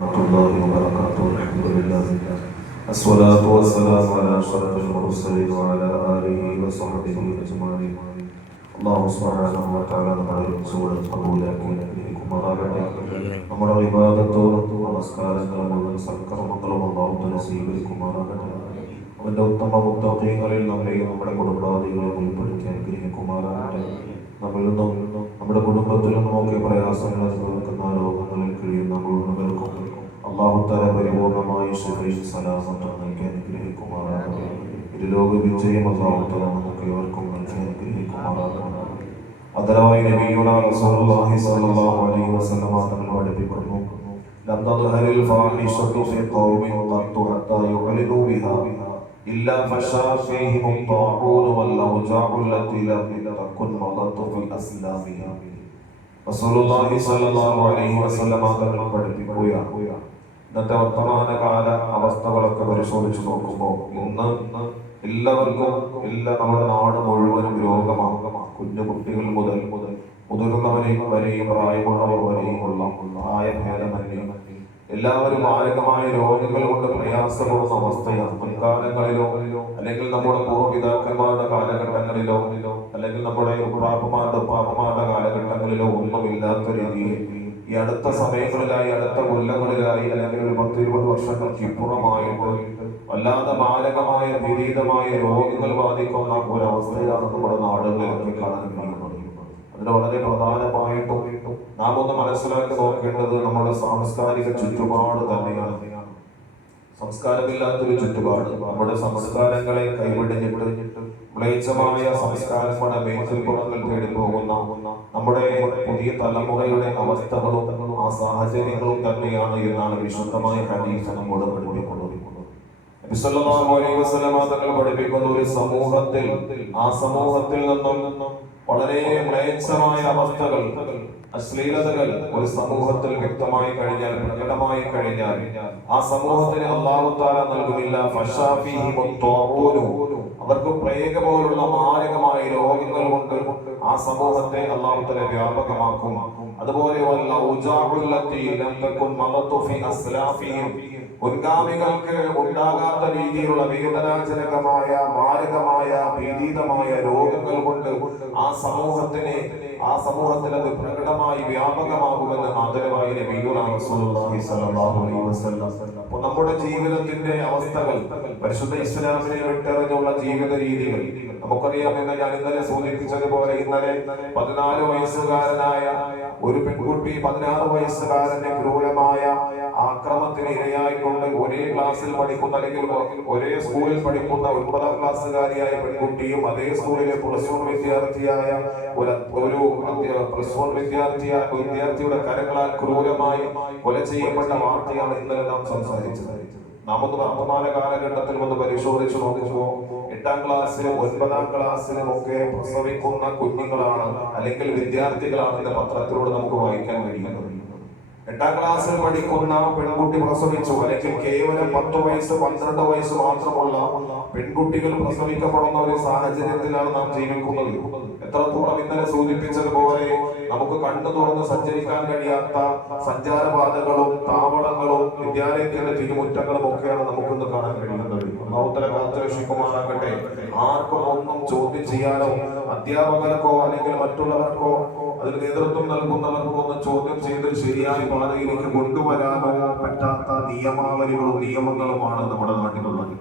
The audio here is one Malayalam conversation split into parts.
الله وبركاته. الحمد لله، الصلاة والسلام على أشرف المرسلين وعلى آله وصحبه أجمعين. الله سبحانه وتعالى നമ്മുടെ സൂറത്ത് ഖബൂലാക്കി അനുഗ്രഹിക്കുമാറാകട്ടെ. നമ്മുടെ ഇബാദത്തോടും നമസ്കാരങ്ങളും സൽക്കർമ്മങ്ങളും അല്ലാഹു തആല സ്വീകരിക്കുമാറാകട്ടെ. അവന്റെ ഉത്തമ മുത്തഖീങ്ങളിൽ നമ്മളെയും നമ്മുടെ കുടുംബാദികളെയും ഉൾപ്പെടുത്തി അനുഗ്രഹിക്കുമാറാകട്ടെ. നമ്മളിൽ നിന്നും നമ്മുടെ കുടുംബത്തിൽ നിന്നുമൊക്കെ പ്രയാസങ്ങൾ അനുഭവിക്കുന്ന രോഗങ്ങളിൽ കഴിയുന്ന മുഴുവനും അല്ലാഹു തആല പരിപൂർണമായി ശിഫയും സലാമത്തും നൽകി അനുഗ്രഹിക്കുമാറാകട്ടെ. ഇരുലോക വിജയം അല്ലാഹു തആല നമുക്ക് ഏവർക്കും നൽകി അനുഗ്രഹിക്കുമാറാകട്ടെ. അതരമായി നബിയുനാ റസൂലുള്ളാഹി സ്വല്ലല്ലാഹു അലൈഹി വസല്ലം തങ്ങൾ പഠിപ്പിക്കുന്നു, ലം തദ്ഹരിൽ ഫാഹിഷതു ഫീ ഖൗമിൻ ഖത്തു ഹത്താ യുഅലിനു ബിഹാ ഇല്ലാ ഫശാ ഫീഹിം الطاعون والأوجاع التي لم تكن مضت في أسلافهم. റസൂലുള്ളാഹി സ്വല്ലല്ലാഹു അലൈഹി വസല്ലം തങ്ങൾ പഠിപ്പിക്കുകയാണ്, ഇന്നത്തെ വർത്തമാനകാല അവസ്ഥകളൊക്കെ പരിശോധിച്ച് നോക്കുമ്പോൾ ഇന്ന് എല്ലാവർക്കും നമ്മുടെ നാട് മുഴുവനും രോഗമാണ്. കുഞ്ഞു കുട്ടികൾ മുതൽ മുതിർന്നവരെയും വരെയും പ്രായമുള്ളവർ വരെയും ഉള്ള പ്രായഭേദമന്യേ എല്ലാവരും മാരകമായ രോഗങ്ങൾ കൊണ്ട് പ്രയാസപ്പെടുന്ന അവസ്ഥയാണ്. മുൻകാലങ്ങളിലോ അല്ലെങ്കിൽ നമ്മുടെ പൂർവ്വപിതാക്കന്മാരുടെ കാലഘട്ടങ്ങളിലോ അല്ലെങ്കിൽ നമ്മുടെ ഉപ്പാപ്പമാരുടെ കാലഘട്ടങ്ങളിലോ ഒന്നുമില്ലാത്ത രീതിയിൽ ഈ അടുത്ത സമയങ്ങളിലായി, അടുത്ത കൊല്ലങ്ങളിലായി, അല്ലെങ്കിൽ ഒരു 10-20 വർഷങ്ങൾക്ക് ഇപ്പുറമായിട്ട് വല്ലാതെ മാരകമായ വിപരീതമായ രോഗങ്ങൾ ബാധിക്കുന്ന ഒരവസ്ഥയാണ് നമ്മുടെ നാടുകളിലൊക്കെ കാണാൻ കഴിയുന്നത്. അതിന് വളരെ പ്രധാനമായിട്ടും നാം ഒന്ന് മനസ്സിലാക്കി നോക്കേണ്ടത് നമ്മുടെ സാംസ്കാരിക ചുറ്റുപാട് തന്നെയാണ്. സംസ്കാരമില്ലാത്തൊരു ചുറ്റുപാട്, നമ്മുടെ സംസ്കാരങ്ങളെ കൈവിടിഞ്ഞിട്ട് മ്ലേച്ഛമായ സംസ്കാരങ്ങളുടെ മേൽപ്പുറങ്ങൾ തേടി പോകുന്ന നമ്മുടെ പുതിയ തലമുറയുടെ അവസ്ഥകളും ആ സാഹചര്യങ്ങളും തന്നെയാണ് എന്നാണ് വിശുദ്ധമായ ഹദീസ് നമ്മോട് പഠിപ്പിക്കുന്നത്. നബി സല്ലല്ലാഹു അലൈഹി വസല്ലം തങ്ങൾ പഠിപ്പിക്കുന്ന ഒരു സമൂഹത്തിൽ, ആ സമൂഹത്തിൽ നിന്നും വളരെ മ്ലേച്ഛമായ അവസ്ഥകൾ, അശ്ലീലതകൾ ഒരു സമൂഹത്തിൽ വ്യക്തമായി കഴിഞ്ഞാൽ, പ്രകടമായി കഴിഞ്ഞാൽ ആ സമൂഹത്തിന് അല്ലാഹു തആല നൽകുന്നില്ല ഫശാ ഫീഹിം الطاعون. അവർക്ക് പ്ലേഗ് പോലുള്ള മാരകമായ രോഗങ്ങൾ കൊണ്ട് ആ സമൂഹത്തെ അല്ലാഹു തആല വ്യാപകമാക്കും. അതുപോലെ മുൻഗാമികൾക്ക് ഉണ്ടാകാത്ത രീതിയിലുള്ള വേദനാജനകമായ മാരകമായ ഭീതിതമായ രോഗങ്ങൾ കൊണ്ട് ആ സമൂഹത്തിൽ അത് പ്രകടമായി വ്യാപകമാകുമെന്ന് ആദരവായി നബിയുനാ റസൂലുള്ളാഹി സ്വല്ലല്ലാഹു അലൈഹി വസല്ലം. അപ്പോൾ നമ്മുടെ ജീവിതത്തിന്റെ അവസ്ഥകൾ, പരിശുദ്ധ ഇസ്ലാമിനെ വിട്ടെറിഞ്ഞുള്ള ജീവിത രീതികൾ നമുക്കറിയാം. എന്ന് ഞാൻ ഇന്നലെ സൂചിപ്പിച്ചതുപോലെ, ഇന്നലെ 14 വയസ്സുകാരനായ ഒരു പെൺകുട്ടി 16 വയസ്സുകാരന്റെ ക്രൂരമായ ആക്രമണത്തിന് ഇരയായിക്കൊണ്ട് ഒരേ ക്ലാസ്സിൽ പഠിക്കുന്ന അല്ലെങ്കിൽ ഒരേ സ്കൂളിൽ പഠിക്കുന്ന 9ാം ക്ലാസ്സുകാരിയായ പെൺകുട്ടിയും അതേ സ്കൂളിലെ +1 വിദ്യാർത്ഥിയായ ഒരു വിദ്യാർത്ഥിയുടെ കരങ്ങളാൽ ക്രൂരമായി കൊല ചെയ്യപ്പെട്ട വാർത്തയാണ് ഇന്നലെ നാം സംസാരിച്ചത്. നാം ഒന്ന് വർത്തമാന കാലഘട്ടത്തിൽ ഒന്ന് പരിശോധിച്ചു നോക്കുമ്പോൾ 8ാം ക്ലാസ്സിലും 9ാം ക്ലാസ്സിലും ഒക്കെ പ്രസവിക്കുന്ന കുഞ്ഞുങ്ങളാണ് അല്ലെങ്കിൽ വിദ്യാർത്ഥികളാണ് പത്രത്തിലൂടെ നമുക്ക് വായിക്കാൻ കഴിയുന്നത്. 8ാം ക്ലാസ്സിൽ പഠിക്കുന്ന പെൺകുട്ടി പ്രസവിച്ചു, അല്ലെങ്കിൽ കേവലം 10 വയസ്സ് 12 വയസ്സ് മാത്രമുള്ള പെൺകുട്ടികൾ പ്രസവിക്കപ്പെടുന്ന ഒരു സാഹചര്യത്തിലാണ് നാം ജീവിക്കുന്നത്. എത്രത്തോളം ഇന്നലെ സൂചിപ്പിച്ചതുപോലെ നമുക്ക് കണ്ണു തുറന്ന് സഞ്ചരിക്കാൻ കഴിയാത്ത സഞ്ചാരപാതകളും താവളങ്ങളും വിദ്യാലയത്തിന്റെ തിരുമുറ്റങ്ങളും ഒക്കെയാണ് നമുക്കിന്ന് കാണാൻ കഴിയുന്നത്. അല്ലാഹു കാത്തുരക്ഷിക്കുമാറാകട്ടെ. ആർക്കും ഒന്നും ചോദ്യം ചെയ്യാനോ അധ്യാപകർക്കോ അല്ലെങ്കിൽ മറ്റുള്ളവർക്കോ അതിന് നേതൃത്വം നൽകുന്നവർക്കോ ഒന്നും ചോദ്യം ചെയ്ത് ശരിയായ പാതയിലേക്ക് കൊണ്ടുവരാനോ പറ്റാത്ത നിയമാവലികളും നിയമങ്ങളുമാണ് നമ്മുടെ നാട്ടിലുള്ളത്.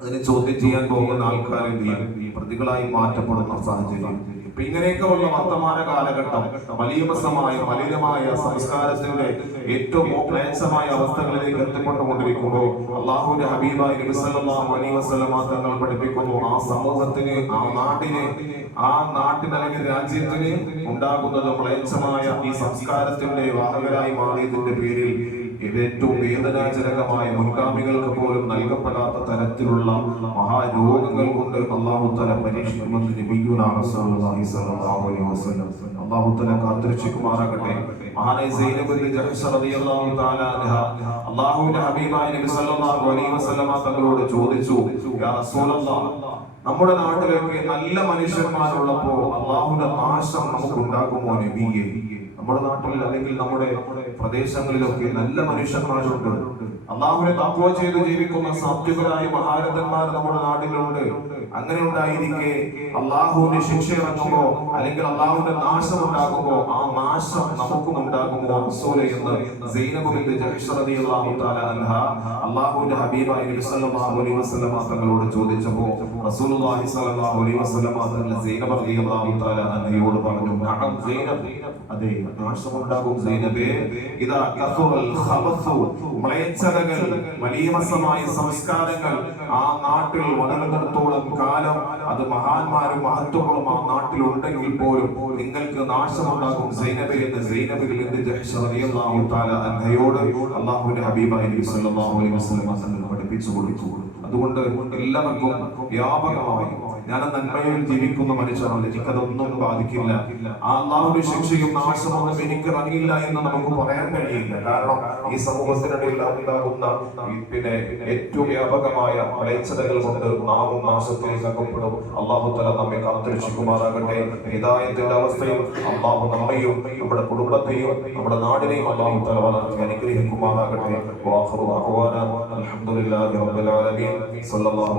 അതിന് ചോദ്യം ചെയ്യാൻ പോകുന്ന ആൾക്കാരെ പ്രതികളായി മാറ്റപ്പെടുന്ന സാഹചര്യം. ഇങ്ങനെയൊക്കെ ഉള്ള വർത്തമാന കാലഘട്ടം മലിനമായ സംസ്കാരത്തിന്റെ ഏറ്റവും മ്ലേച്ഛമായ അവസ്ഥകളിലേക്ക് എത്തിപ്പെട്ടുകൊണ്ടിരിക്കുമ്പോൾ അല്ലാഹുവിന്റെ ഹബീബായ നബി സല്ലല്ലാഹു അലൈഹി വസല്ലം തങ്ങൾ പഠിപ്പിക്കുന്നു, ആ സമൂഹത്തിന്, ആ നാട്ടിന് അല്ലെങ്കിൽ രാജ്യത്തിന് ഉണ്ടാകുന്നത് മ്ലേച്ഛമായ ഈ സംസ്കാരത്തിന്റെ വാഹകരായി മാറിയതിന്റെ പേരിൽ ഏറ്റവും വേദനാജനകമായ, മുൻഗാമികൾക്ക് പോലും നൽകപ്പെടാത്ത തരത്തിലുള്ള മഹാരോഗങ്ങൾ കൊണ്ട് അല്ലാഹു തആല പരീക്ഷിക്കുമെന്ന് നബിയുനാ റസൂലുള്ളാഹി സ്വല്ലല്ലാഹു അലൈഹി വസല്ലം. അല്ലാഹു തആല കാത്തുരക്ഷിക്കുമാറാകട്ടെ. മഹാനായ സൈനബ് ബിൻത് ജഹ്ഷ് റളിയല്ലാഹു തആല അൻഹ അല്ലാഹുവിന്റെ ഹബീബായ നബി സല്ലല്ലാഹു അലൈഹി വസല്ലം തങ്ങളോട് ചോദിച്ചു, യാ റസൂലല്ലാഹ്, നമ്മുടെ നാട്ടിലൊക്കെ നല്ല മനുഷ്യന്മാരുള്ളപ്പോൾ അല്ലാഹുവിന്റെ നാശം നമുക്ക് ഉണ്ടാകുമോ നബിയേ? നമ്മുടെ നാട്ടിൽ അല്ലെങ്കിൽ നമ്മുടെ പ്രദേശങ്ങളിലൊക്കെ നല്ല മനുഷ്യന്മാരുണ്ട്. അള്ളാഹുവിനെ തഖ്വ ചെയ്ത് ജീവിക്കുന്ന സാത്വികരായ മഹാരഥന്മാർ നമ്മുടെ നാട്ടിലുണ്ട്. അങ്ങനെ ഉണ്ടായിരിക്കെ അള്ളാഹുവിന്റെ ശിക്ഷ ഇറങ്ങുമ്പോ അല്ലെങ്കിൽ അള്ളാഹുവിന്റെ നാശം ഉണ്ടാകുമ്പോ ആ നാശം നമുക്കും ഉണ്ടാകുമോ റസൂലേ എന്ന് സൈനബ് ബിൻത് ജഹ്ഷ് റളിയല്ലാഹു തആല അൻഹ അള്ളാഹുവിന്റെ ഹബീബായ നബി സല്ലല്ലാഹു അലൈഹി വസല്ലം തങ്ങളോട് ചോദിച്ചപ്പോൾ റസൂലുള്ളാഹി സ്വല്ലല്ലാഹു അലൈഹി വസല്ലം തങ്ങൾ സൈനബ് റളിയല്ലാഹു തആല അൻഹയോട് പറഞ്ഞു, നഅം സൈനബ്, അതെ നാശമുണ്ടാകും സൈനബേ, ഇദാ കസുറൽ ഖബസു, മ്ലേച്ഛതകൾ മലീമസമായ സംസ്കാരങ്ങൾ ആ നാട്ടിൽ വളരുന്നിടത്തോളം കാലം അത് മഹാന്മാരും മഹത്വങ്ങളും ആ നാട്ടിൽ ഉണ്ടെങ്കിൽ പോലും നിങ്ങൾക്ക് നാശമുണ്ടാകും സൈനബേ എന്ന് സൈനബ് ബിൻത് ജഹ്ഷ് റളിയല്ലാഹു തആല അൻഹയോട് അല്ലാഹുവിന്റെ ഹബീബായ നബി സല്ലല്ലാഹു അലൈഹി വസല്ലം തങ്ങൾ പഠിപ്പിച്ചു കൊടുത്തു. അതുകൊണ്ട് എല്ലാവർക്കും വ്യാപകമായി ഞാൻ നന്മയിൽ ജീവിക്കുന്ന മനുഷ്യനാണ്, എനിക്കതൊന്നും ബാധിക്കില്ല, ആ അല്ലാഹുവിന്റെ ശിക്ഷയും നാശമൊന്നും എനിക്ക് അറിയില്ല എന്ന് നമുക്ക് പറയാൻ കഴിയില്ല. കാരണം ഈ സമൂഹത്തിനിടയിൽ ഉണ്ടാകുന്ന പിന്നെ ഏറ്റവും വ്യാപകമായ മ്ലേച്ഛതകൾ കൊണ്ട് നാമും നാശത്തിലേക്ക് അകപ്പെടും. അല്ലാഹു തആല നമ്മെ കാത്തുരക്ഷിക്കുമാറാകട്ടെ. ഹിദായത്തിന്റെ അവസ്ഥയിൽ അല്ലാഹു നമ്മയും നമ്മുടെ കുടുംബത്തെയും നമ്മുടെ നാടിനെയും അല്ലാഹു തആല വളർത്തി അനുഗ്രഹിക്കുമാറാകട്ടെ. വാഖിറു ദഅ്വാനാ അൽഹംദുലില്ലാഹി റബ്ബിൽ ആലമീൻ. സല്ലല്ലാഹു